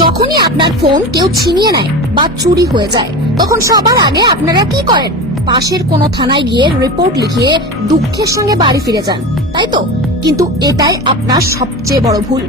যখনই আপনার ফোন কেউ ছিনিয়ে নেয় বা চুরি হয়ে যায় তখন সবার আগে আপনারা কি করেন? পাশের কোনো থানায় গিয়ে রিপোর্ট লিখিয়ে দুঃখের সঙ্গে বাড়ি ফিরে যান, তাই তো? কিন্তু এটাই আপনার সবচেয়ে বড় ভুল।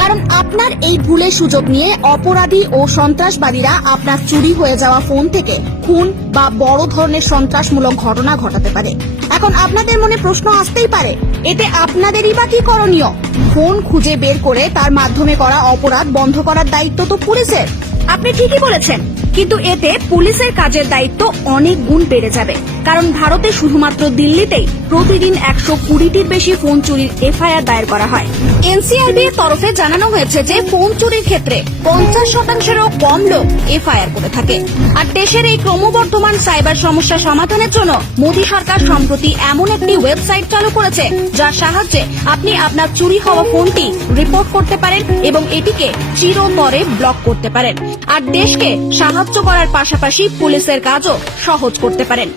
কারণ আপনার এই ভুলের সুযোগ নিয়ে অপরাধী ও সন্ত্রাসবাদীরা আপনার চুরি হয়ে যাওয়া ফোন থেকে খুন বা বড় ধরনের সন্ত্রাসমূলক ঘটনা ঘটাতে পারে। এখন আপনাদের মনে প্রশ্ন আসতেই পারে, এতে আপনাদেরই বা কি করণীয়? ফোন খুঁজে বের করে তার মাধ্যমে করা অপরাধ বন্ধ করার দায়িত্ব তো পুলিশের। আপনি ঠিকই বলেছেন, কিন্তু এতে পুলিশের কাজের দায়িত্ব অনেক গুণ বেড়ে যাবে। কারণ ভারতে শুধুমাত্র দিল্লিতেই প্রতিদিন 120টির বেশি ফোন চুরির এফআইআর দায়ের করা হয়। এনসিআরবি এর তরফে জানানো হয়েছে যে ফোন চুরির ক্ষেত্রে 50%-এরও কম লোক এফআইআর করে থাকে। আর দেশের এই ক্রমবর্ধমান সাইবার সমস্যা সমাধানের জন্য মোদী সরকার সম্প্রতি এমন একটি ওয়েবসাইট চালু করেছে যার সাহায্যে আপনি আপনার চুরি হওয়া ফোনটি রিপোর্ট করতে পারেন এবং এটিকে চিরতরে ব্লক করতে পারেন। আর দেশকে সাহায্য করার পাশাপাশি পুলিশের কাজও সহজ করতে পারেন।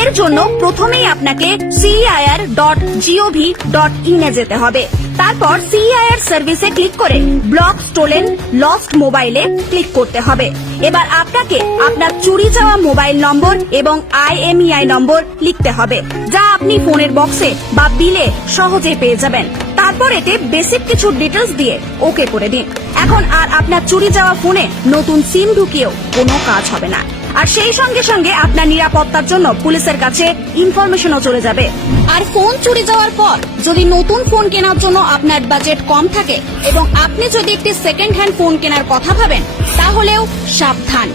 এর জন্য প্রথমেই আপনাকে CIR.gov.in এ যেতে হবে। তারপর CIR সার্ভিসে ক্লিক করে ব্লক স্টোলেন লস্ট মোবাইলে ক্লিক করতে হবে। এবার আপনাকে আপনার চুরি যাওয়া মোবাইল নম্বর এবং IMEI নম্বর লিখতে হবে, যা আপনি ফোনের বক্সে বা বিলে সহজে পেয়ে যাবেন। তারপর এতে বেসিক কিছু ডিটেলস দিয়ে ওকে করে দিন। এখন আর আপনার চুরি যাওয়া ফোনে নতুন সিম ঢুকিয়েও কোনো কাজ হবে না। আর সেই সঙ্গে সঙ্গে আপনার নিরাপত্তার জন্য পুলিশের কাছে ইনফরমেশনও চলে যাবে। আর ফোন চুরি যাওয়ার পর যদি নতুন ফোন কেনার জন্য আপনার বাজেট কম থাকে এবং আপনি যদি একটি সেকেন্ড হ্যান্ড ফোন কেনার কথা ভাবেন, তাহলেও সাবধান,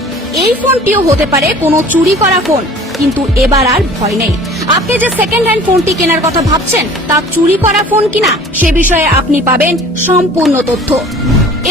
এই ফোনটিও হতে পারে কোনো চুরি করা ফোন। কিন্তু এবার আর ভয় নেই, আপনি যে সেকেন্ড হ্যান্ড ফোনটি কেনার কথা ভাবছেন তা চুরি করা ফোন কিনা সে বিষয়ে আপনি পাবেন সম্পূর্ণ তথ্য।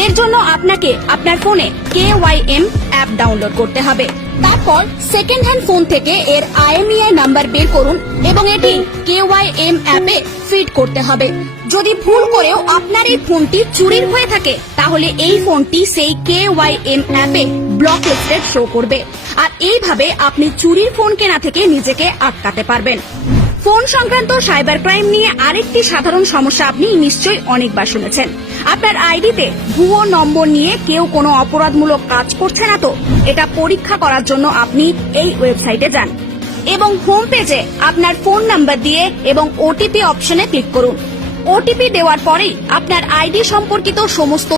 এর জন্য আপনাকে আপনার ফোনে KYM অ্যাপ ডাউনলোড করতে হবে। তারপর সেকেন্ড হ্যান্ড ফোন থেকে এর IMEI নাম্বার বের করুন এবং এটি KYM অ্যাপে ফিড করতে হবে। যদি ভুল করেও আপনার এই ফোনটি চুরির হয়ে থাকে তাহলে এই ফোনটি সেই KYM অ্যাপে ব্লক লিস্টেড শো করবে। আর এইভাবে আপনি চুরির ফোন কেনা থেকে নিজেকে আটকাতে পারবেন। ফোন সংক্রান্ত সাইবার ক্রাইম নিয়ে আরেকটি সাধারণ সমস্যা আপনি নিশ্চয়ই অনেকবার শুনেছেন। আপনার আইডিতে ভুয়ো নম্বর নিয়ে কেউ কোনো অপরাধমূলক কাজ করছে না তো? এটা পরীক্ষা করার জন্য আপনি এই ওয়েবসাইটে যান এবং হোম পেজে আপনার ফোন নাম্বার দিয়ে এবং OTP অপশনে ক্লিক করুন। OTP দেওয়ার পরেই আপনার আইডি সম্পর্কিত সমস্ত